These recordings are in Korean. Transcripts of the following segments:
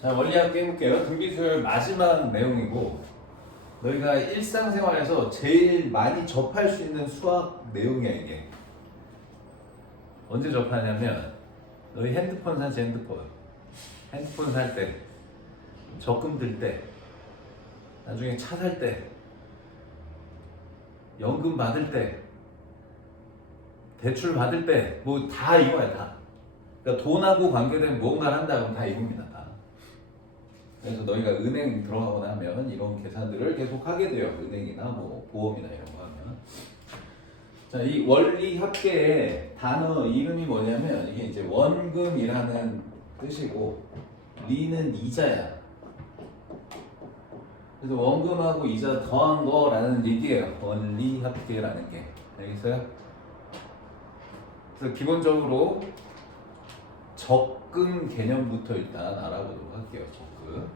자, 원리 함께 해볼게요. 등비수열 마지막 내용이고, 너희가 일상생활에서 제일 많이 접할 수 있는 수학 내용이야, 이게. 언제 접하냐면, 너희 핸드폰 사지, 핸드폰 살 때, 적금 들 때, 나중에 차 살 때, 연금 받을 때, 대출 받을 때, 뭐 다 이거야, 다. 그러니까 돈하고 관계된 무언가를 한다 그러면 다 이겁니다, 다. 그래서 너희가 은행 들어가거나 하면 이런 계산들을 계속 하게 돼요. 은행이나 뭐 보험이나 이런 거 하면. 자, 이 원리 합계의 단어 이름이 뭐냐면 이게 이제 원금이라는 뜻이고 리는 이자야. 그래서 원금하고 이자 더한 거라는 얘기예요. 원리 합계라는 게. 알겠어요? 그래서 기본적으로 적금 개념부터 일단 알아보도록 할게요. 적금.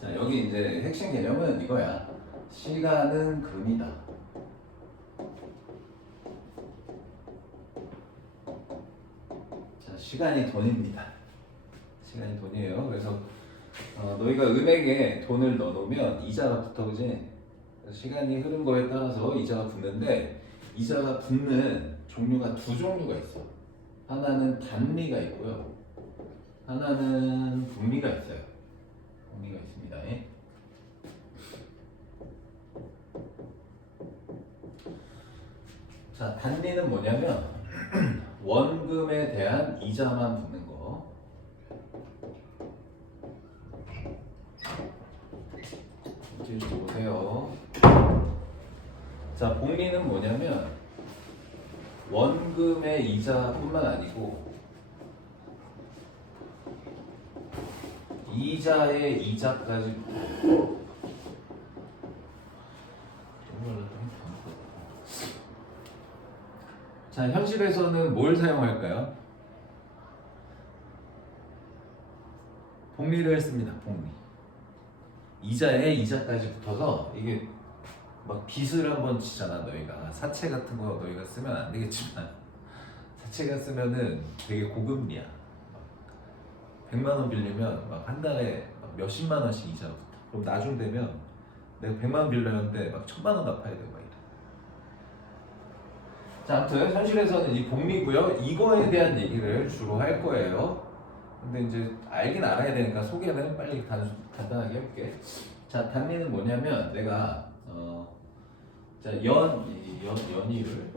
자, 여기 이제 핵심 개념은 이거야. 시간은 금이다. 자, 시간이 돈입니다. 시간이 돈이에요. 그래서 너희가 은행에 돈을 넣어놓으면 이자가 붙어, 그지? 시간이 흐른 거에 따라서 이자가 붙는데 이자가 붙는 종류가 두 종류가 있어. 하나는 단리가 있고요. 하나는 복리가 있어요. 복리가 있습니다. 자, 단리는 뭐냐면 원금에 대한 이자만 붙는 거. 이제 보세요. 자, 복리는 뭐냐면 원금의 이자뿐만 아니고 이자의 이자까지. 자, 현실에서는 뭘 사용할까요? 복리를 했습니다. 복리. 이자에 이자까지 붙어서 이게 막 빚을 한번 지잖아. 너희가 사채 같은 거 너희가 쓰면 안 되겠지만 사채가 쓰면은 되게 고금리야. 100만 원 빌리면 막 한 달에 막 몇십만 원씩 이자가 붙어. 그럼 나중 되면 내가 100만 원 빌렸는데 막 1000만 원 갚아야 되고 막 이래. 자, 아무튼 현실에서는 이 복리고요. 이거에 대한 얘기를 주로 할 거예요. 근데 이제 알긴 알아야 되니까 소개는 빨리 간단하게 해볼게. 자, 단리는 뭐냐면 내가 자, 연이율.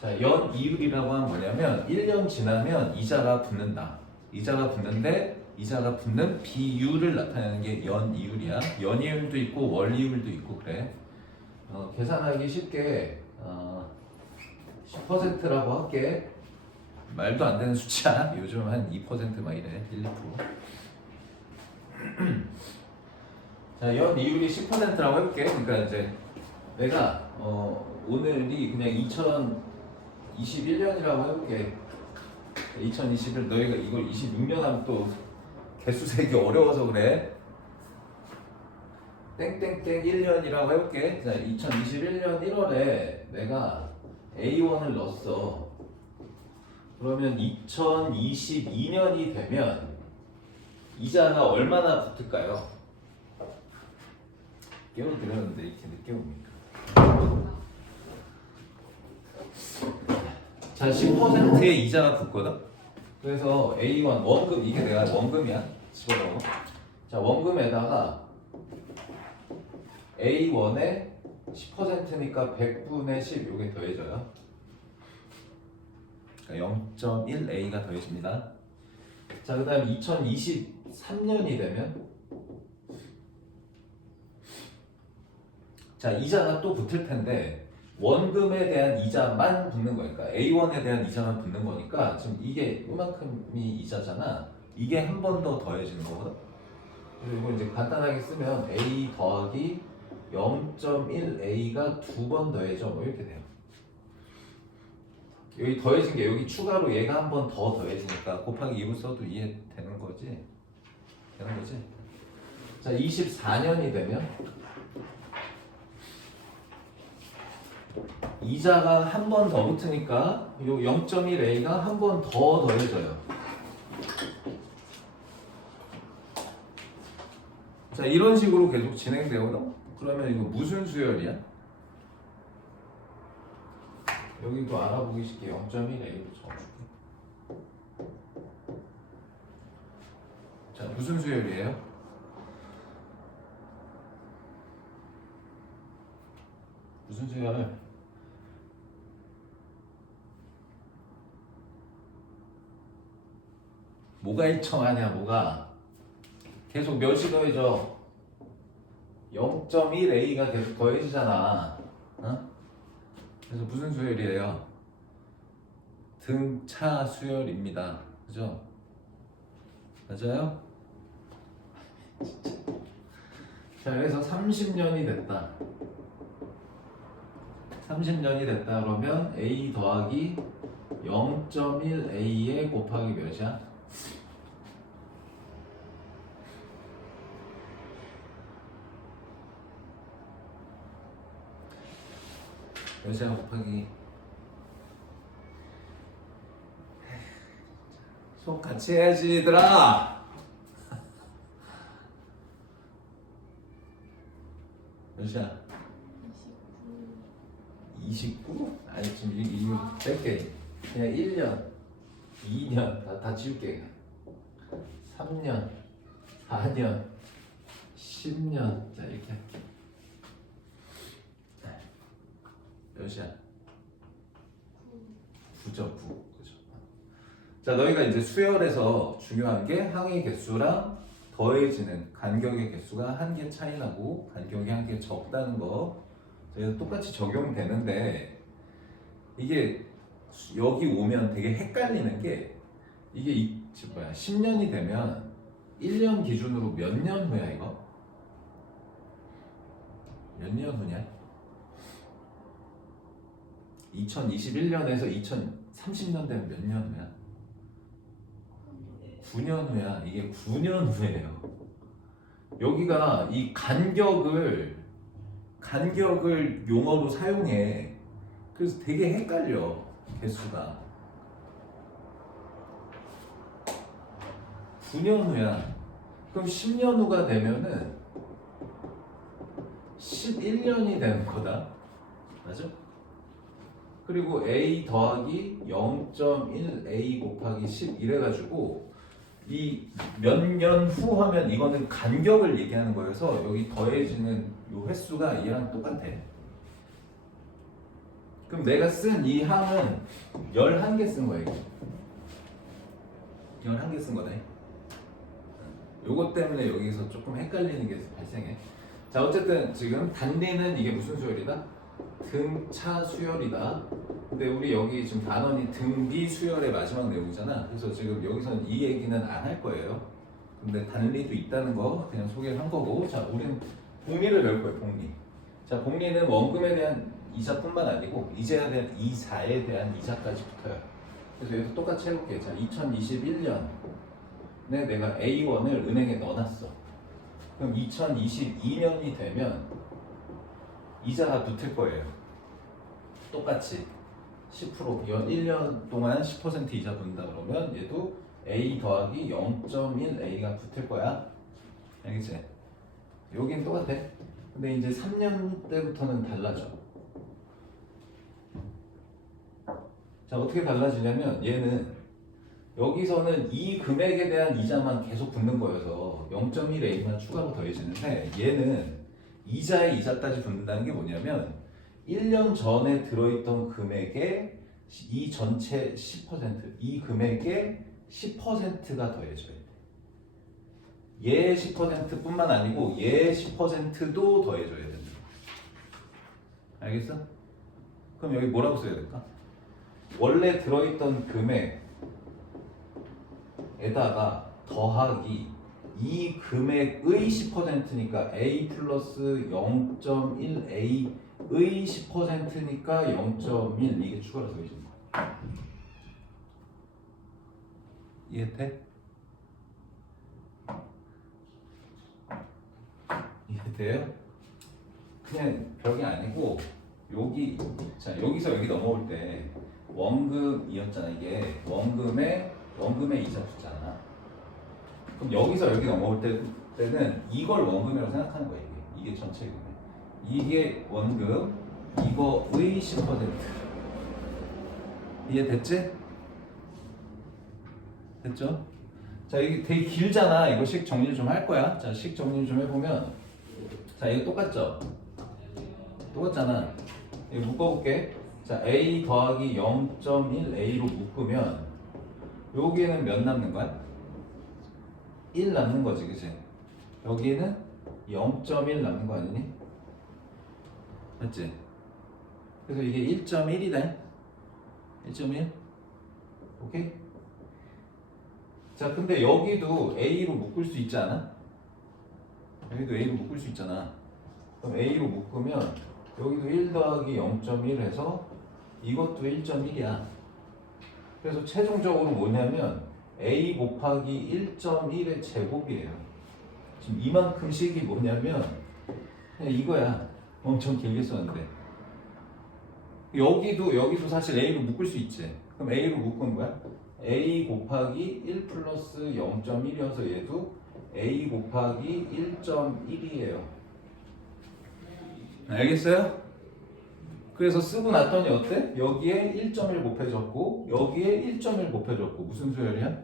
자, 연이율이라고 하면 뭐냐면 1년 지나면 이자가 붙는다. 이자가 붙는데 이자가 붙는 비율을 나타내는 게 연이율이야. 연이율도 있고 월이율도 있고 그래. 계산하기 쉽게 10%라고 할게. 말도 안 되는 숫자. 요즘 한 2% 막 이래. 1, 2%. 자, 연이율이 10%라고 해볼게. 그러니까 이제 내가 오늘이 그냥 2021년이라고 해볼게. 2021 너희가 이걸 26년 하면 또 개수 세기 어려워서 그래. 땡땡땡 1년이라고 해볼게. 자, 2021년 1월에 내가 A1을 넣었어. 그러면 2022년이 되면 이자가 얼마나 붙을까요? 깨워드렸는데 이렇게 늦게 옵니까? 자, 10%의 이자가 붙거든? 그래서 A1 원금, 이게 내가 원금이야. 집어넣어. 자, 원금에다가 A1에 10%니까 100분의 10 요게 더해져요. 그러니까 0.1A가 더해집니다. 자, 그 다음 2023년이 되면 자, 이자가 또 붙을 텐데 원금에 대한 이자만 붙는 거니까 A1에 대한 이자만 붙는 거니까 지금 이게 이만큼이 이자잖아. 이게 한 번 더 더해지는 거거든. 그래서 이거 이제 간단하게 쓰면 A 더하기 0.1A가 두 번 더해져 뭐 이렇게 돼요. 여기 더해진 게 여기 추가로 얘가 한 번 더 더해지니까 곱하기 2로 써도 이해되는 거지? 되는 거지? 자, 24년이 되면 이자가 한 번 더 붙으니까 요 0.1A가 한 번 더 더해져요. 자, 이런 식으로 계속 진행되거든. 그러면 이거 무슨 수열이야? 여기도 알아보기 쉽게 0.1A로 적어줄게. 자, 무슨 수열이에요? 무슨 수열? 뭐가 일정하냐, 뭐가? 계속 몇이 더해져? 0.1A가 계속 더해지잖아. 어? 그래서 무슨 수열이에요? 등차 수열입니다. 그죠? 맞아요? 자, 그래서 30년이 됐다. 30년이 됐다 그러면 A 더하기 0.1A에 곱하기 몇이야? 몇이야 곱하기 수업 같이 해야지 얘들아. 몇이야? 29? 아니 지금 이거 뺄게. 그냥 1년 2년 다 지울게. 3년 4년 10년 자 이렇게 할게. 몇이야? 9죠 9. 그죠? 자, 너희가 이제 수열에서 중요한 게 항의 개수랑 더해지는 간격의 개수가 한 개 차이 나고 간격이 한 개 적다는 거 저희가 똑같이 적용되는데 이게 여기 오면 되게 헷갈리는 게 이게 뭐야 10년이 되면 1년 기준으로 몇 년 후야 이거? 몇 년 후냐? 2021년에서 2030년 되면 몇 년 후야? 9년 후야. 이게 9년 후예요. 여기가 이 간격을 용어로 사용해. 그래서 되게 헷갈려. 개수가 9년 후야. 그럼 10년 후가 되면은 11년이 되는 거다. 맞아? 그리고 A 더하기 0.1A 곱하기 10 이래가지고 이 몇 년 후 하면 이거는 간격을 얘기하는 거여서 여기 더해지는 요 횟수가 얘랑 똑같아. 그럼 내가 쓴 이 항은 11개 쓴 거야 이거. 11개 쓴 거네. 요것 때문에 여기서 조금 헷갈리는 게 발생해. 자, 어쨌든 지금 단리는 이게 무슨 수열이다? 등차 수열이다. 근데 우리 여기 지금 단원이 등비 수열의 마지막 내용이잖아. 그래서 지금 여기서는 이 얘기는 안 할 거예요. 근데 단리도 있다는 거 그냥 소개를 한 거고. 자, 우리는 복리를 배울 거예요. 복리. 자, 복리는 원금에 대한 이자뿐만 아니고 이자에 대한 이자에 대한 이자까지 붙어요. 그래서 여기도 똑같이 해볼게요. 자, 2021년에 내가 A1을 은행에 넣어놨어. 그럼 2022년이 되면 이자가 붙을 거예요. 똑같이 10% 1년 동안 10% 이자 붙는다 그러면 얘도 A 더하기 0.1A가 붙을 거야. 알겠지? 여긴 똑같아. 근데 이제 3년 때부터는 달라져. 자, 어떻게 달라지냐면 얘는 여기서는 이 금액에 대한 이자만 계속 붙는 거여서 0.1A만 추가로 더해지는데 얘는 이자에 이자까지 붙는다는 게 뭐냐면 1년 전에 들어있던 금액에 이 전체 10%, 이 금액에 10%가 더해져야 돼. 얘 10%뿐만 아니고 얘 10%도 더해줘야 된다. 알겠어? 그럼 여기 뭐라고 써야 될까? 원래 들어있던 금액에다가 더하기 이 금액의 10%니까 A 플러스 0.1A의 10%니까 0.1 이게 추가로 더해지는 거야. 이해돼? 이해돼요? 그냥 별게 아니고 여기 자 여기서 여기 넘어올 때 원금이었잖아. 이게 원금에 이자 줬잖아. 그럼 여기서 여기 넘어올 때는 이걸 원금이라고 생각하는 거야. 이게 전체 금액. 이게 원금, 이거의 10%. 이해됐지? 됐죠? 자, 이게 되게 길잖아. 이거 식 정리 좀 할 거야. 자, 식 정리 좀 해보면, 자, 이거 똑같죠? 똑같잖아. 이거 묶어볼게. 자, a 더하기 0.1 a로 묶으면 여기에는 몇 남는 거야? 1 남는 거지, 그치? 여기에는 0.1 남는 거 아니니? 맞지? 그래서 이게 1.1이다. 1.1. 오케이? 자, 근데 여기도 a로 묶을 수 있지 않아? 여기도 a로 묶을 수 있잖아. 그럼 a로 묶으면 여기도 1 더하기 0.1 해서 이것도 1.1이야. 그래서 최종적으로 뭐냐면 a 곱하기 1.1의 제곱이에요. 지금 이만큼씩이 뭐냐면 그냥 이거야. 엄청 길게 썼는데 여기도 사실 a로 묶을 수 있지. 그럼 a로 묶은 거야? a 곱하기 1 플러스 0.1이어서 얘도 a 곱하기 1.1이에요. 알겠어요? 그래서 쓰고 났더니 어때? 여기에 1.1 곱해졌고 여기에 1.1 곱해졌고 무슨 수열이야?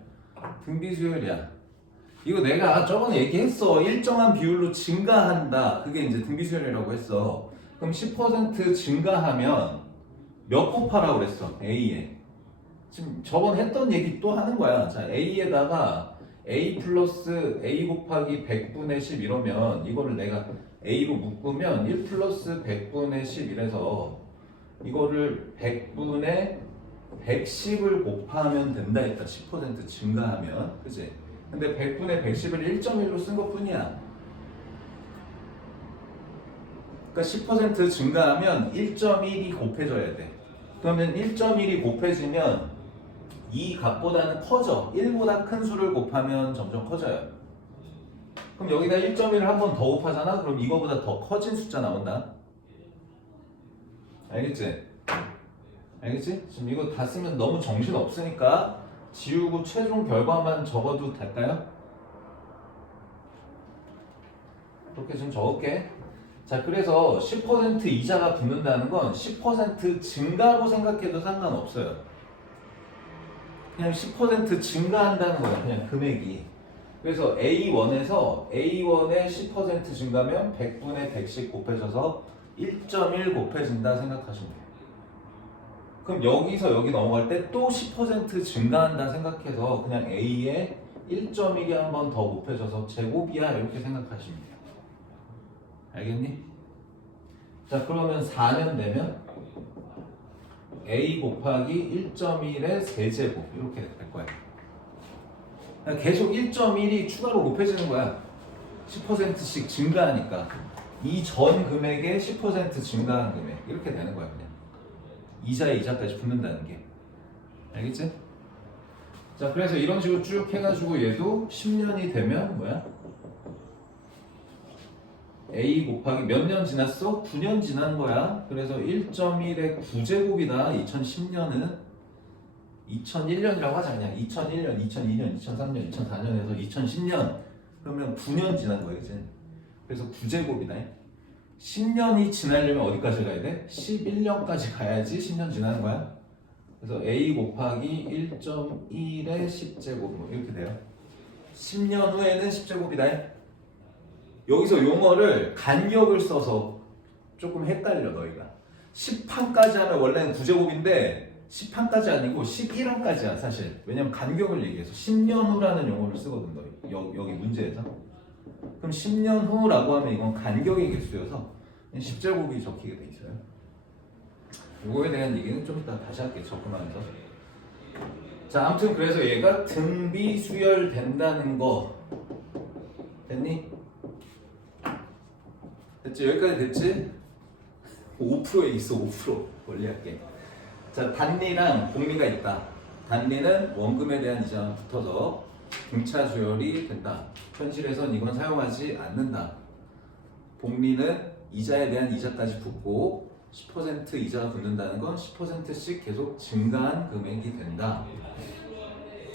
등비 수열이야. 이거 내가 저번에 얘기했어. 일정한 비율로 증가한다. 그게 이제 등비 수열이라고 했어. 그럼 10% 증가하면 몇 곱하라고 그랬어? A에. 지금 저번 했던 얘기 또 하는 거야. 자, A에다가 A 플러스 A 곱하기 100분의 10 이러면 이거를 내가 A로 묶으면 1 플러스 100분의 10 이래서 이거를 100분의 110을 곱하면 된다 했다. 10% 증가하면. 그치? 근데 100분의 110을 1.1로 쓴 것 뿐이야. 그러니까 10% 증가하면 1.1이 곱해져야 돼. 그러면 1.1이 곱해지면 이 값보다는 커져. 1보다 큰 수를 곱하면 점점 커져요. 그럼 여기다 1.1을 한 번 더 곱하잖아? 그럼 이거보다 더 커진 숫자 나온다. 알겠지? 알겠지? 지금 이거 다 쓰면 너무 정신 없으니까 지우고 최종 결과만 적어도 될까요? 그렇게 좀 적을게. 자, 그래서 10% 이자가 붙는다는 건 10% 증가로 생각해도 상관없어요. 그냥 10% 증가한다는 거야, 그냥 금액이. 그래서 A1에서 A1에 10% 증가면 100분의 110 곱해져서 1.1 곱해진다 생각하시면 돼요. 그럼 여기서 여기 넘어갈 때 또 10% 증가한다 생각해서 그냥 A에 1.1이 한 번 더 곱해져서 제곱이야 이렇게 생각하시면 돼요. 알겠니? 자, 그러면 4년 되면 A 곱하기 1.1의 세제곱 이렇게 될 거야. 계속 1.1이 추가로 곱해지는 거야. 10%씩 증가하니까 이 전 금액에 10% 증가한 금액 이렇게 되는 거야. 그냥 이자에 이자까지 붙는다는 게. 알겠지? 자, 그래서 이런 식으로 쭉 해가지고 얘도 10년이 되면 뭐야? A 곱하기 몇 년 지났어? 9년 지난 거야. 그래서 1.1의 9제곱이다. 2010년은 2001년이라고 하자. 그냥 2001년, 2002년, 2003년, 2004년에서 2010년 그러면 9년 지난 거야 이제. 그래서 9제곱이다. 10년이 지나려면 어디까지 가야 돼? 11년까지 가야지 10년 지나는 거야. 그래서 A 곱하기 1.1의 10제곱 뭐 이렇게 돼요. 10년 후에는 10제곱이다. 여기서 용어를 간격을 써서 조금 헷갈려 너희가. 10판까지 하면 원래는 9제곱인데 10판까지 아니고 11판까지야 사실. 왜냐면 간격을 얘기해서 10년 후라는 용어를 쓰거든 너희. 여기 문제에서. 그럼 10년 후라고 하면 이건 간격의 개수여서 10제곱이 적히게 돼 있어요. 이거에 대한 얘기는 좀 이따 다시 할게. 접근하면서. 자, 아무튼 그래서 얘가 등비 수열된다는 거 됐니? 됐지? 여기까지 됐지? 5%에 있어. 5% 원리할게. 자, 단리랑 복리가 있다. 단리는 원금에 대한 이자가 붙어서 등차 수열이 된다. 현실에선 이건 사용하지 않는다. 복리는 이자에 대한 이자까지 붙고 10% 이자가 붙는다는 건 10%씩 계속 증가한 금액이 된다.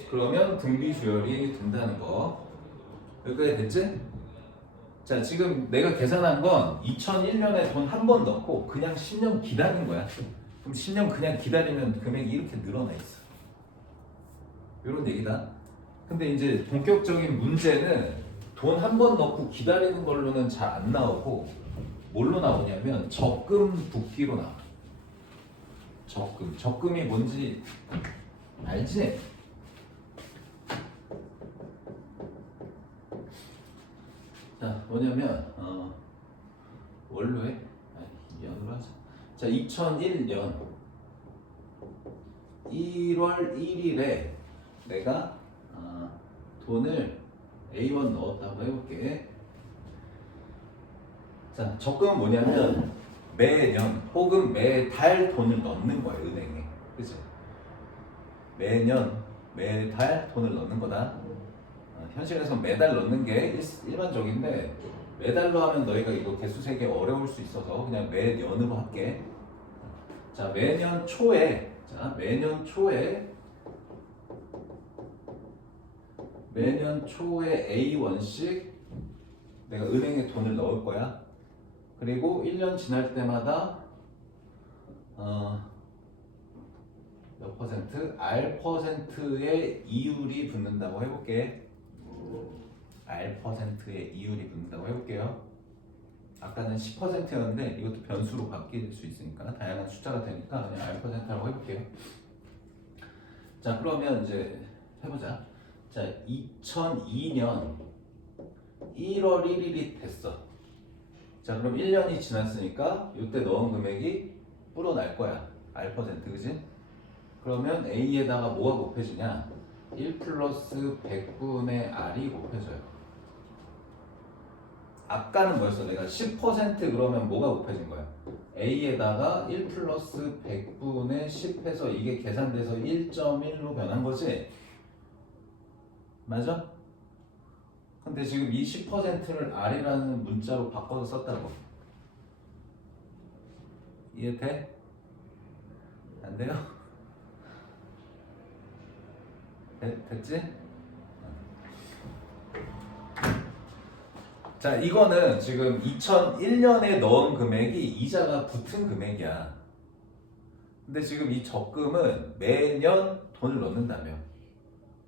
그러면 등비 수열이 된다는 거. 여기까지 됐지? 자, 지금 내가 계산한 건 2001년에 돈 한 번 넣고 그냥 10년 기다린 거야. 그럼 10년 그냥 기다리면 금액이 이렇게 늘어나 있어. 이런 얘기다. 근데 이제 본격적인 문제는 돈 한 번 넣고 기다리는 걸로는 잘 안 나오고 뭘로 나오냐면 적금 붓기로 나와. 적금이 뭔지 알지? 자, 뭐냐면 원로에 연으로 하자. 자, 2001년 1월 1일에 내가 돈을 A1 넣었다고 해볼게. 자, 적금은 뭐냐면 매년 혹은 매달 돈을 넣는 거야, 은행에. 그치? 매달 돈을 넣는 거다. 현실에서 매달 넣는 게 일반적인데 매달로 하면 너희가 이거 개수 세기 어려울 수 있어서 그냥 매년으로 할게. 자, 매년 초에 A1씩 내가 은행에 돈을 넣을 거야. 그리고 1년 지날 때마다 몇 퍼센트? R%의 이율이 붙는다고 해볼게. R%의 이율이 붙는다고 해볼게요. 아까는 10%였는데 이것도 변수로 바뀔 수 있으니까 다양한 숫자가 되니까 그냥 R%라고 해볼게요. 자, 그러면 이제 해보자. 자, 2002년 1월 1일이 됐어. 자, 그럼 1년이 지났으니까 이때 넣은 금액이 불어날 거야. R%, 그지? 그러면 A에다가 뭐가 곱해지냐? 1 플러스 100분의 R이 곱해져요. 아까는 뭐였어? 내가 10% 그러면 뭐가 곱해진 거야? A에다가 1 플러스 100분의 10 해서 이게 계산돼서 1.1로 변한 거지? 맞아? 근데 지금 이 10%를 R이라는 문자로 바꿔서 썼다고. 이해돼? 안 돼요? 됐지? 자, 이거는 지금 2001년에 넣은 금액이 이자가 붙은 금액이야. 근데 지금 이 적금은 매년 돈을 넣는다며.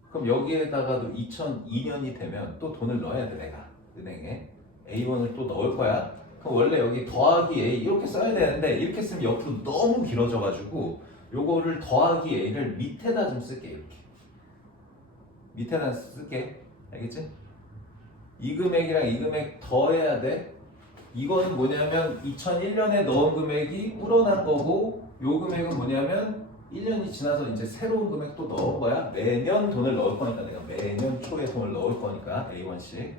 그럼 여기에다가도 2002년이 되면 또 돈을 넣어야 돼, 내가 은행에. A1을 또 넣을 거야. 그럼 원래 여기 더하기 A 이렇게 써야 되는데 이렇게 쓰면 옆으로 너무 길어져가지고 요거를 더하기 A를 밑에다 좀 쓸게. 이렇게 밑에다 쓸게. 알겠지? 이 금액이랑 이 금액 더해야 돼. 이거는 뭐냐면 2001년에 넣은 금액이 불어난 거고 요 금액은 뭐냐면 1년이 지나서 이제 새로운 금액 또 넣은 거야. 매년 돈을 넣을 거니까 내가 매년 초에 돈을 넣을 거니까 A1씩.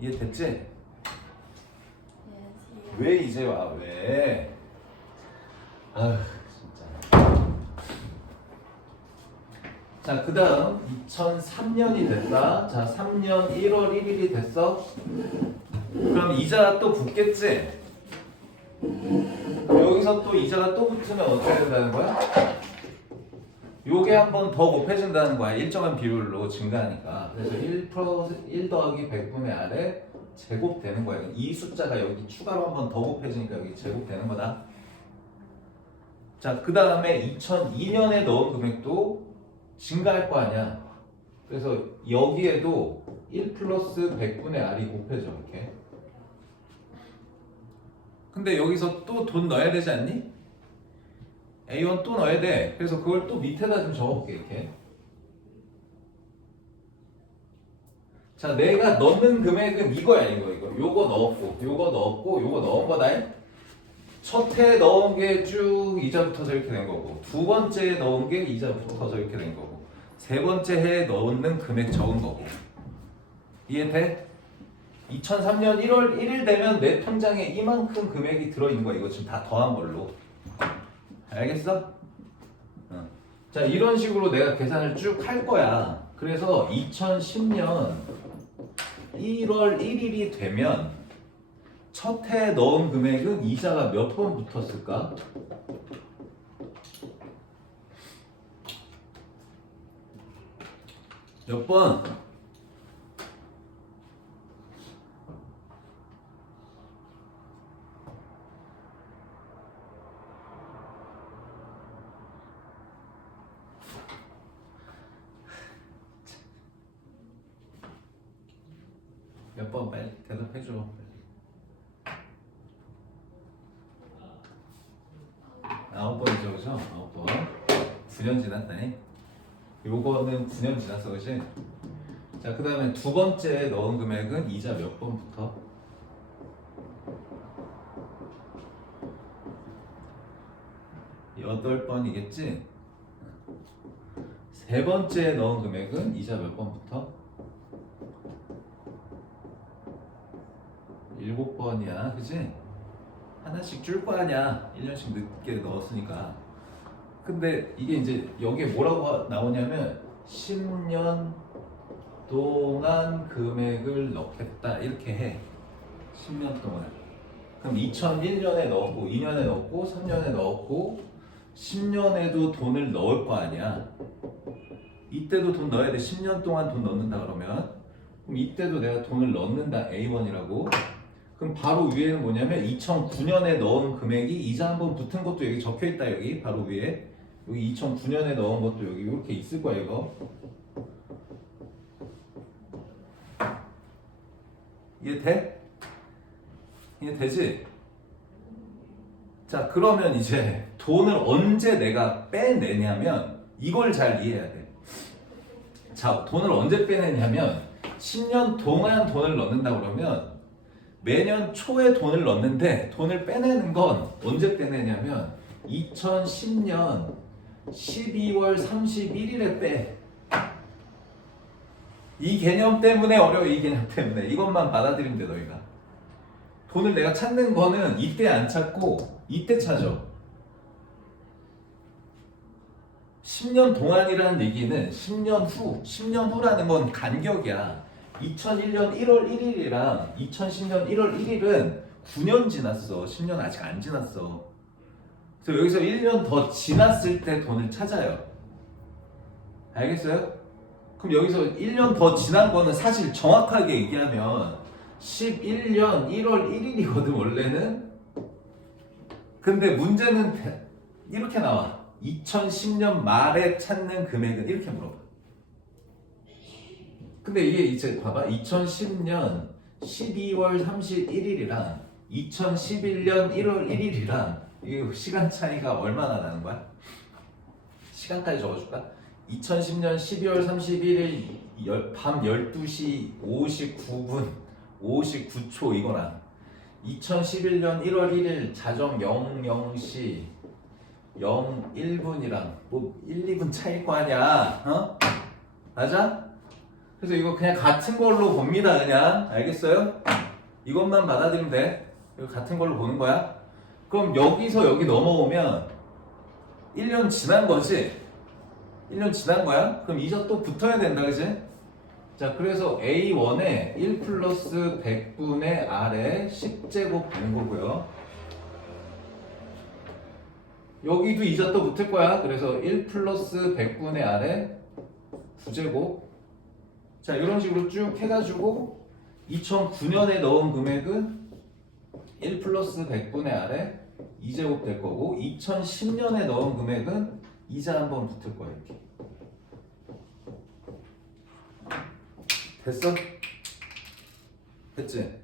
이해됐지? 네. 왜 이제 와? 왜? 아휴 진짜. 자, 그 다음 2003년이 됐다. 자, 3년 1월 1일이 됐어. 그럼 이자 또 붙겠지? 그럼 여기서 또 이자가 또 붙으면 어떻게 된다는 거야? 요게 한 번 더 곱해진다는 거야. 일정한 비율로 증가하니까. 그래서 1 더하기 100분의 R에 제곱되는 거야. 이 숫자가 여기 추가로 한 번 더 곱해지니까 여기 제곱되는 거다. 자, 그 다음에 2002년에 넣은 금액도 증가할 거 아니야. 그래서 여기에도 1 플러스 100분의 R이 곱해져 이렇게. 근데 여기서 또 돈 넣어야 되지 않니? A1 또 넣어야 돼. 그래서 그걸 또 밑에다 좀 적어볼게 이렇게. 자, 내가 넣는 금액은 이거야 이거. 요거 넣었고 요거 넣었고 요거 넣은 거다. 첫 해 넣은 게 쭉 이자 붙어서 이렇게 된 거고 두 번째에 넣은 게 이자 붙어서 이렇게 된 거고 세 번째 해에 넣는 금액 적은 거고. 이해돼? 2003년 1월 1일 되면 내 통장에 이만큼 금액이 들어있는 거야. 이거 지금 다 더한 걸로. 알겠어? 자, 이런 식으로 내가 계산을 쭉 할 거야. 그래서 2010년 1월 1일이 되면 첫 해에 넣은 금액은 이자가 몇 번 붙었을까? 몇 번? 몇 번 빨리 대답해줘. 9번이죠, 그죠? 9번. 9년 지났다니. 요거는 9년 지났어, 그치? 자, 그 다음에 두 번째 넣은 금액은 이자 몇 번부터? 8번이겠지? 세 번째 넣은 금액은 이자 몇 번부터? 7번이야, 그치? 하나씩 줄 거 아니야. 1년씩 늦게 넣었으니까. 근데 이게 이제 여기에 뭐라고 나오냐면 10년 동안 금액을 넣겠다 이렇게 해. 10년 동안. 그럼 2001년에 넣었고 2년에 넣었고 3년에 넣었고 10년에도 돈을 넣을 거 아니야. 이때도 돈 넣어야 돼. 10년 동안 돈 넣는다 그러면 그럼 이때도 내가 돈을 넣는다. A1이라고. 그럼 바로 위에는 뭐냐면 2009년에 넣은 금액이 이자 한번 붙은 것도 여기 적혀있다. 여기 바로 위에 여기 2009년에 넣은 것도 여기 이렇게 있을 거야. 이거 이해돼? 이해되지? 자, 그러면 이제 돈을 언제 내가 빼내냐면 이걸 잘 이해해야 돼. 자, 돈을 언제 빼내냐면 10년 동안 돈을 넣는다 그러면 매년 초에 돈을 넣는데 돈을 빼내는 건 언제 빼내냐면 2010년 12월 31일에 빼. 이 개념 때문에 어려워. 이 개념 때문에 이것만 받아들이면 돼. 너희가 돈을 내가 찾는 거는 이때 안 찾고 이때 찾아. 10년 동안이라는 얘기는 10년 후라는 건 간격이야. 2001년 1월 1일이랑 2010년 1월 1일은 9년 지났어. 10년 아직 안 지났어. 그래서 여기서 1년 더 지났을 때 돈을 찾아요. 알겠어요? 그럼 여기서 1년 더 지난 거는 사실 정확하게 얘기하면 11년 1월 1일이거든 원래는. 근데 문제는 이렇게 나와. 2010년 말에 찾는 금액은 이렇게 물어봐. 근데 이게 이제 봐봐. 2010년 12월 31일이랑 2011년 1월 1일이랑 이게 시간 차이가 얼마나 나는 거야? 시간까지 적어줄까? 2010년 12월 31일 밤 12시 59분 59초 이거랑 2011년 1월 1일 자정 00시 01분이랑 뭐 1, 2분 차일 거 아니야. 어? 맞아? 그래서 이거 그냥 같은 걸로 봅니다. 그냥 알겠어요? 이것만 받아들이면 돼. 이거 같은 걸로 보는 거야. 그럼 여기서 여기 넘어오면 1년 지난 거지? 1년 지난 거야? 그럼 이자 또 붙어야 된다, 그지? 자, 그래서 A1에 1 플러스 100분의 R에 10제곱 되는 거고요. 여기도 이자 또 붙을 거야. 그래서 1 플러스 100분의 R에 9제곱. 자, 이런 식으로 쭉 해가지고 2009년에 넣은 금액은 1 플러스 100분의 R에 2제곱 될 거고 2010년에 넣은 금액은 이자 한번 붙을 거야. 이렇게. 됐어? 됐지?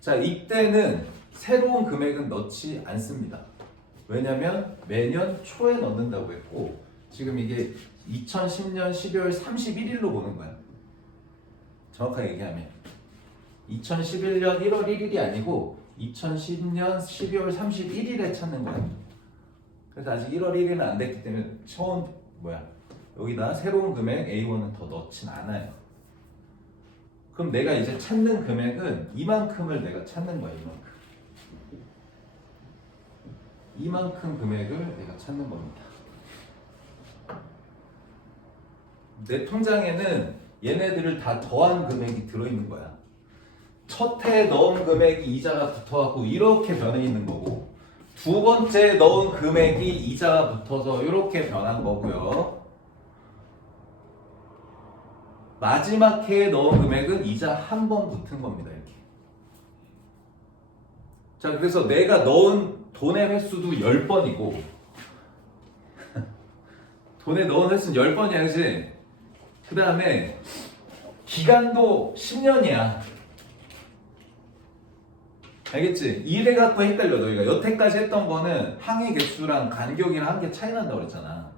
자, 이때는 새로운 금액은 넣지 않습니다. 왜냐면 매년 초에 넣는다고 했고 지금 이게 2010년 12월 31일로 보는 거야. 정확하게 얘기하면 2011년 1월 1일이 아니고 2010년 12월 31일에 찾는 거야. 그래서 아직 1월 1일은 안 됐기 때문에 처음 여기다 새로운 금액 A1은 더 넣진 않아요. 그럼 내가 이제 찾는 금액은 이만큼을 내가 찾는 거야. 이만큼 금액을 내가 찾는 겁니다. 내 통장에는 얘네들을 다 더한 금액이 들어있는 거야. 첫 해 넣은 금액이 이자가 붙어갖고 이렇게 변해 있는 거고 두 번째 넣은 금액이 이자가 붙어서 이렇게 변한 거고요. 마지막 해에 넣은 금액은 이자 한 번 붙은 겁니다. 이렇게. 자, 그래서 내가 넣은 돈의 횟수도 10번이고 돈에 넣은 횟수는 10번이야, 그치? 그 다음에 기간도 10년이야. 알겠지? 이래 갖고 헷갈려 너희가. 여태까지 했던 거는 항해 개수랑 간격이랑 한 개 차이 난다고 그랬잖아.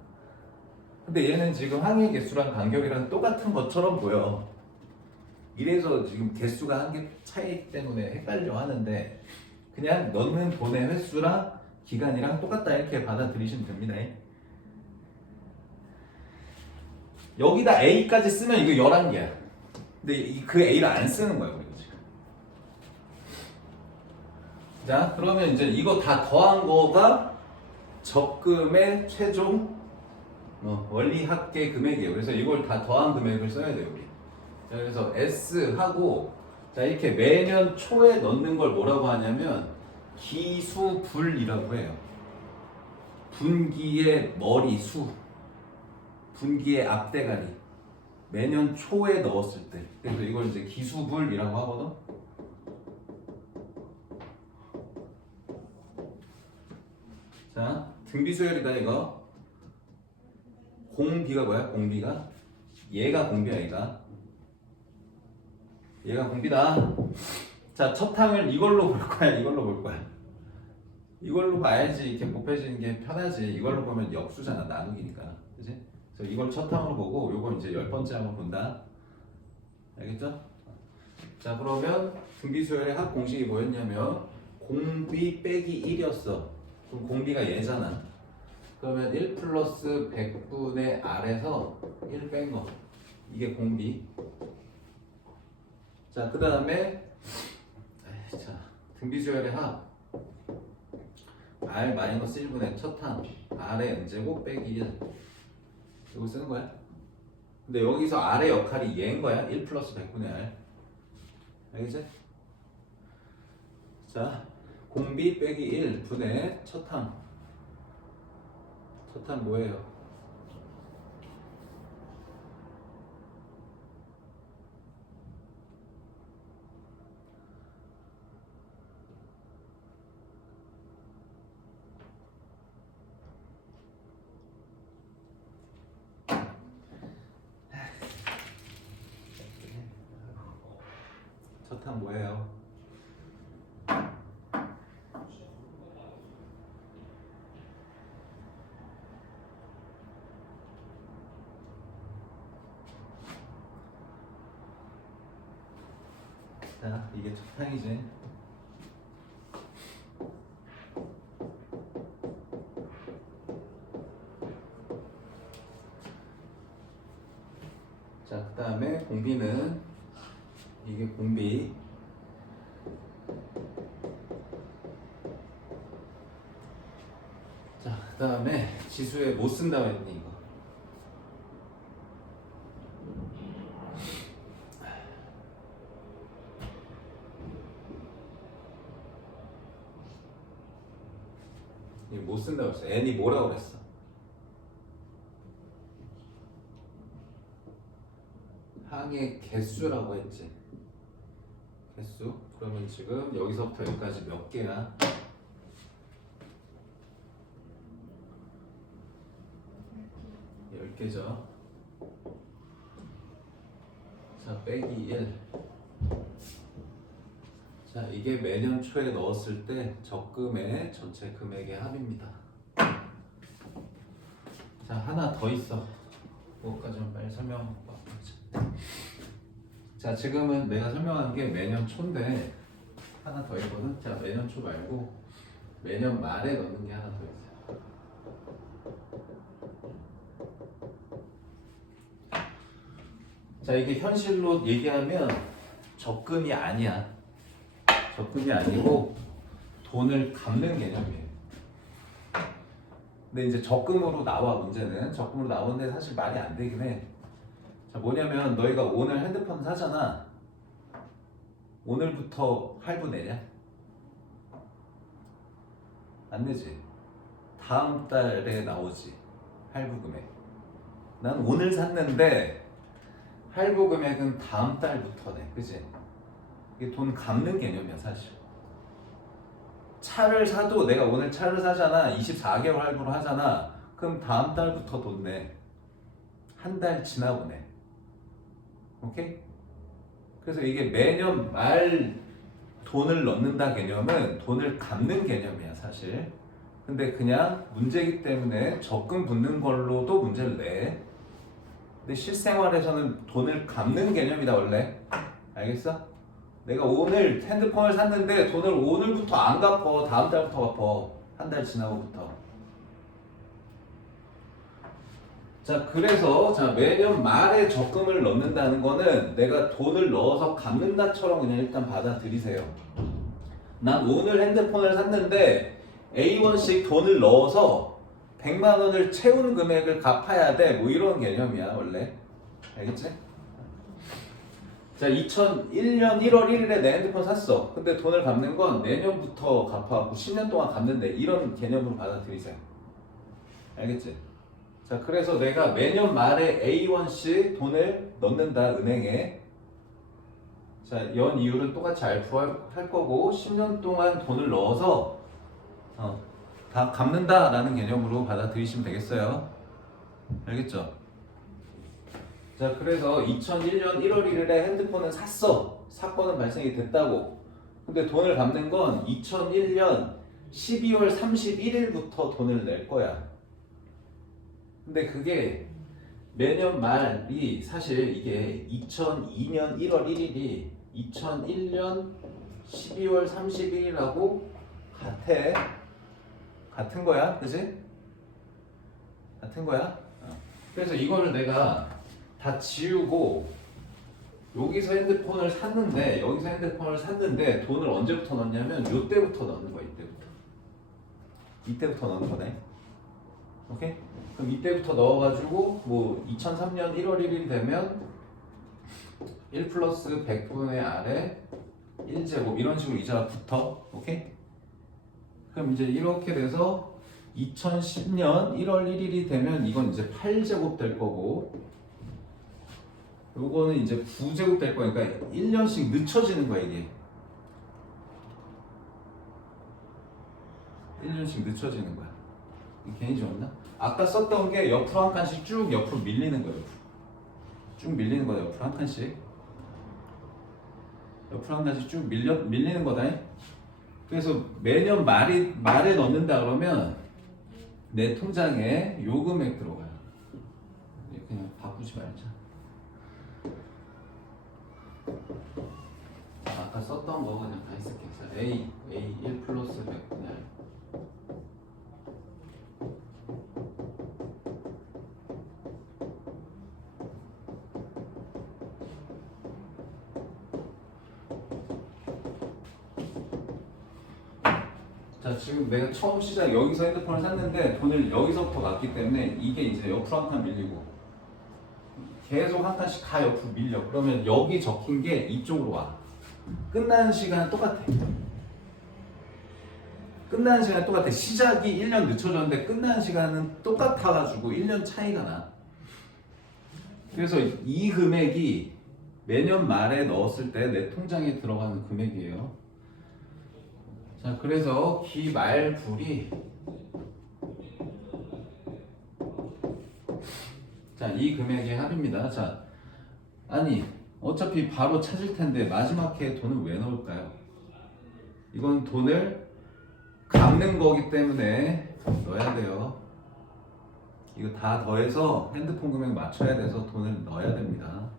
근데 얘는 지금 항해 개수랑 간격이랑 똑같은 것처럼 보여. 이래서 지금 개수가 한 개 차이 때문에 헷갈려 하는데 그냥 넣는 돈의 횟수랑 기간이랑 똑같다 이렇게 받아들이시면 됩니다. 여기다 A까지 쓰면 이거 11개야. 근데 그 A를 안 쓰는 거야 우리가 지금. 자 그러면 이제 이거 다 더한 거가 적금의 최종 원리 합계 금액이에요. 그래서 이걸 다 더한 금액을 써야 돼요 우리. 자, 그래서 S하고 자 이렇게 매년 초에 넣는 걸 뭐라고 하냐면 기수불이라고 해요. 분기의 머리 수, 분기의 앞대가리. 매년 초에 넣었을 때. 그래서 이걸 이제 기수불이라고 하거든. 자, 등비수열이다 이거. 공비가 뭐야? 공비가? 얘가 공비야 얘가 공비다. 자, 첫 항을 이걸로 볼 거야 이걸로 볼 거야. 이걸로 봐야지 이렇게 곱해지는 게 편하지. 이걸로 보면 역수잖아 나누기니까. 그치? 그래서 이걸 첫 항으로 보고 요걸 이제 10번째 항으로 본다. 알겠죠? 자 그러면 등비수열의 합 공식이 뭐였냐면 공비 빼기 1이었어. 그럼 공비가 얘잖아. 그러면 1 플러스 100분의 R에서 1 뺀 거. 이게 공비. 자 그 다음에 자 등비수열의 합 R 마이너스 1분의 첫 항 R의 n제곱 빼기 1 이거 쓰는 거야. 근데 여기서 R의 역할이 얘인 거야. 1 플러스 100분의 R. 알겠지? 자 공비 빼기 1 분의 첫 항. 첫 항 뭐예요? 첫 항 뭐예요? 자, 이게 첫 항이지. 자, 그 다음에 공비는 이게 공비. 자, 그 다음에 지수에 못 쓴다고 했니 이거? 이거 못 쓴다고 했어. n이 뭐라고 그랬어? 항의 개수라고 했지. 개수. 그러면 지금 여기서부터 여기까지 몇 개야? 10개죠. 자, 빼기 1. 자, 이게 매년 초에 넣었을 때 적금의 전체 금액의 합입니다. 자, 하나 더 있어. 그거까지만 빨리 설명하고 가보자. 자, 지금은 내가 설명한 게 매년 초인데 하나 더 있거든. 자, 매년 초 말고 매년 말에 넣는 게 하나 더 있어. 자, 이게 현실로 얘기하면 적금이 아니야. 적금이 아니고 돈을 갚는 개념이에요. 근데 이제 적금으로 나와 문제는. 적금으로 나오는데 사실 말이 안 되긴 해. 자, 뭐냐면 너희가 오늘 핸드폰 사잖아. 오늘부터 할부 내냐? 안 내지. 다음 달에 나오지. 할부 금액. 난 오늘 샀는데 할부 금액은 다음 달부터 내. 그치? 이게 돈 갚는 개념이야 사실. 차를 사도 내가 오늘 차를 사잖아. 24개월 할부로 하잖아. 그럼 다음 달부터 돈 내. 한 달 지나고 내. 오케이? 그래서 이게 매년 말 돈을 넣는다 개념은 돈을 갚는 개념이야 사실. 근데 그냥 문제이기 때문에 적금 붙는 걸로도 문제를 내. 근데 실생활에서는 돈을 갚는 개념이다 원래. 알겠어? 내가 오늘 핸드폰을 샀는데 돈을 오늘부터 안 갚어. 다음 달부터 갚어. 한 달 지나고부터. 자, 그래서 매년 말에 적금을 넣는다는 거는 내가 돈을 넣어서 갚는다처럼 그냥 일단 받아들이세요. 난 오늘 핸드폰을 샀는데 A1씩 돈을 넣어서 100만 원을 채운 금액을 갚아야 돼. 뭐 이런 개념이야 원래. 알겠지? 자, 2001년 1월 1일에 내 핸드폰 샀어. 근데 돈을 갚는 건 내년부터 갚아갖고 10년 동안 갚는데 이런 개념으로 받아들이세요. 알겠지? 자, 그래서 내가 매년 말에 A1씩 돈을 넣는다 은행에. 자, 연 이율은 똑같이 알프할 거고 10년 동안 돈을 넣어서 다 갚는다라는 개념으로 받아들이시면 되겠어요. 알겠죠? 자, 그래서 2001년 1월 1일에 핸드폰을 샀어. 사건은 발생이 됐다고. 근데 돈을 갚는 건 2001년 12월 31일부터 돈을 낼 거야. 근데 그게 매년 말이 사실 이게 2002년 1월 1일이 2001년 12월 31일하고 같아. 같은 거야. 그치? 같은 거야. 그래서 이거를 내가 다 지우고 여기서 핸드폰을 샀는데 돈을 언제부터 넣냐면 요때부터 넣는 거야. 이때부터 넣는 거네. 오케이? 그럼 이때부터 넣어가지고 뭐 2003년 1월 1일 되면 1 플러스 100분의 R에 1제곱 이런 식으로 이자가 붙어. 오케이? 그럼 이제 이렇게 돼서 2010년 1월 1일이 되면 이건 이제 8제곱 될 거고 요거는 이제 9제곱 될 거니까 1년씩 늦춰지는 거야 이게. 1년씩 늦춰지는 거야. 괜히 좋았나? 아까 썼던 게 옆으로 한 칸씩 쭉 옆으로 밀리는 거예요. 쭉 밀리는 거야 옆으로 한 칸씩. 옆으로 한 칸씩 쭉 밀리는 거다. 그래서 매년 말에 넣는다 그러면 내 통장에 요 금액 들어가요. 그냥 바꾸지 말자. 아까 썼던 거 그냥 다 있을게. A 1 플러스 100분의 R. 자, 지금 내가 처음 시작 여기서 핸드폰을 샀는데 돈을 여기서부터 갚기 때문에 이게 이제 옆으로 한 칸 밀리고 계속 한 칸씩 다 옆으로 밀려. 그러면 여기 적힌 게 이쪽으로 와. 끝나는 시간은 똑같아. 시작이 1년 늦춰졌는데 끝나는 시간은 똑같아가지고 1년 차이가 나. 그래서 이 금액이 매년 말에 넣었을 때 내 통장에 들어가는 금액이에요. 자, 그래서 기말불이 자, 이 금액의 합입니다. 자, 아니 어차피 바로 찾을 텐데 마지막 해에 돈을 왜 넣을까요? 이건 돈을 갚는 거기 때문에 넣어야 돼요. 이거 다 더해서 핸드폰 금액 맞춰야 돼서 돈을 넣어야 됩니다.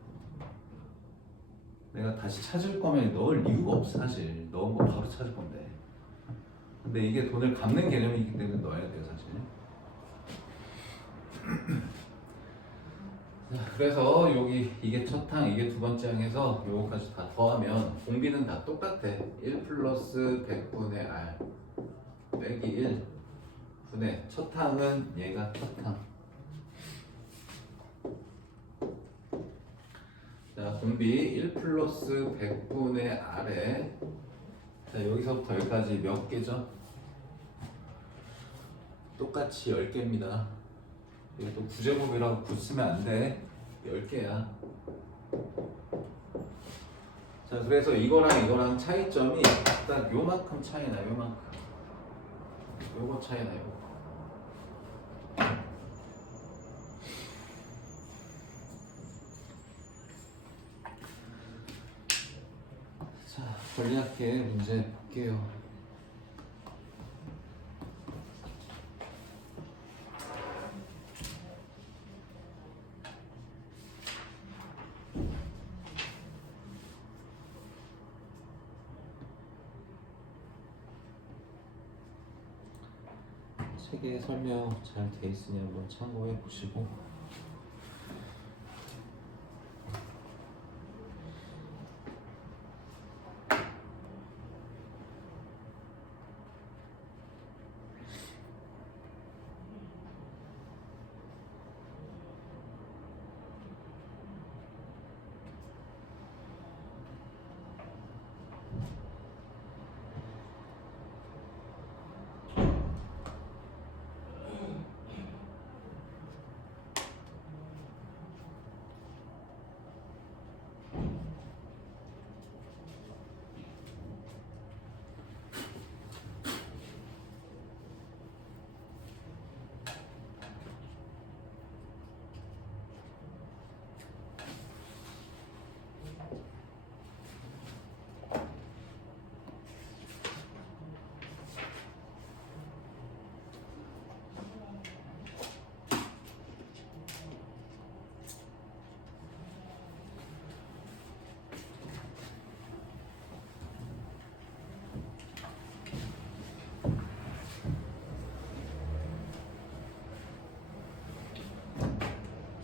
내가 다시 찾을 거면 넣을 이유가 없어 사실. 넣은 거 바로 찾을 건데. 근데 이게 돈을 갚는 개념이기 때문에 넣어야 돼요 사실. 자, 그래서 여기 이게 첫 항 이게 두 번째 항에서 요거까지 다 더하면 공비는 다 똑같아. 1 플러스 100분의 R 빼기 1 분의 첫 항은 얘가 첫 항. 자, 공비 1 플러스 100분의 R에 자, 여기서부터 여기까지 몇 개죠? 똑같이 10개입니다. 이게 또 9제곱이라고 붙이면 안 돼. 10개야. 자, 그래서 이거랑 차이점이 딱 요만큼 차이나, 요만큼. 요거 차이나, 요거. 전략계 문제 볼게요. 책에 설명 잘 돼 있으니 한번 참고해 보시고.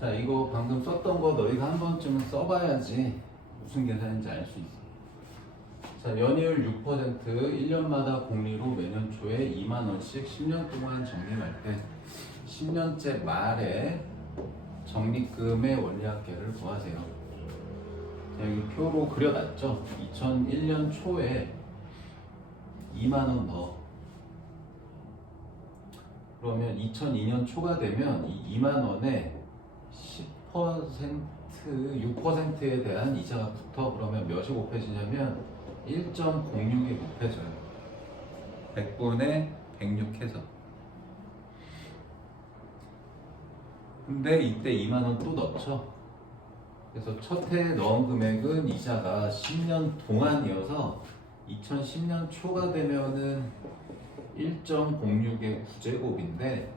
자, 이거 방금 썼던 거 너희가 한 번쯤은 써봐야지 무슨 계산인지 알 수 있어. 자, 연이율 6%, 1년마다 공리로 매년 초에 2만 원씩 10년 동안 적립할 때 10년째 말에 적립금의 원리합계를 구하세요. 자, 여기 표로 그려놨죠? 2001년 초에 2만 원 넣어. 그러면 2002년 초가 되면 이 2만 원에 10%, 6%에 대한 이자가 붙어. 그러면 몇이 곱해지냐면 1.06이 곱해져요. 100분의 106 해서. 근데 이때 2만 원 또 넣죠. 그래서 첫 해에 넣은 금액은 이자가 10년 동안이어서 2010년 초가 되면은 1.06의 9제곱인데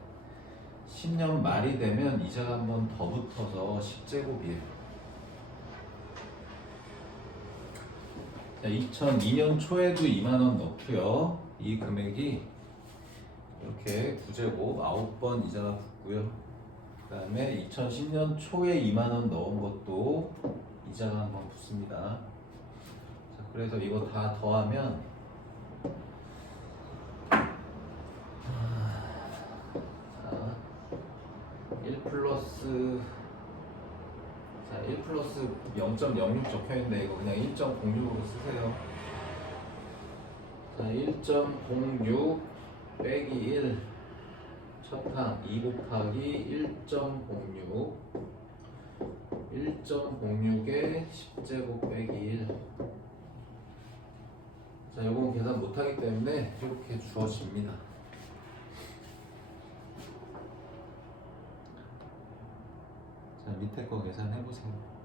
10년 말이 되면 이자가 한 번 더 붙어서 10제곱이에요. 자, 2002년 초에도 2만 원 넣고요. 이 금액이 이렇게 9제곱 9번 이자가 붙고요. 그 다음에 2010년 초에 2만 원 넣은 것도 이자가 한 번 붙습니다. 자, 그래서 이거 다 더하면 1 플러스 0.06 적혀있는데 이거 그냥 1.06으로 쓰세요. 자, 1.06 빼기 1 첫항 2 곱하기 1.06 1.06에 10제곱 빼기 1. 자, 이건 계산 못하기 때문에 이렇게 주어집니다. 자, 밑에 거 계산해보세요.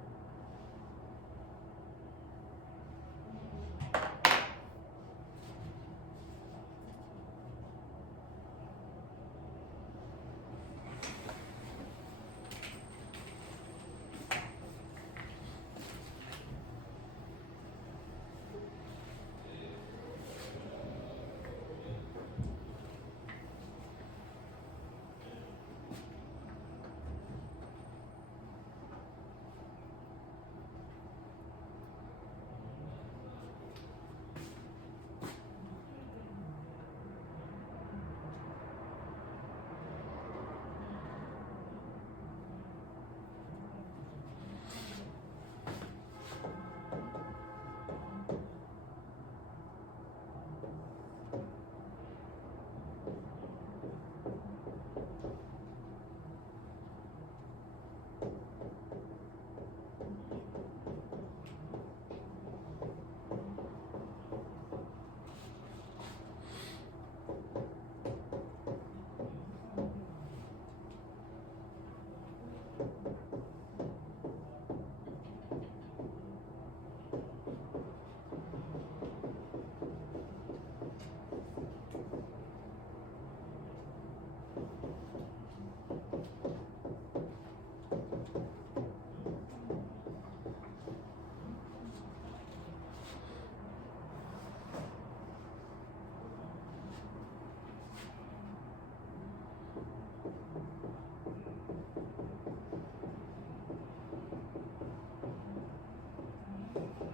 음.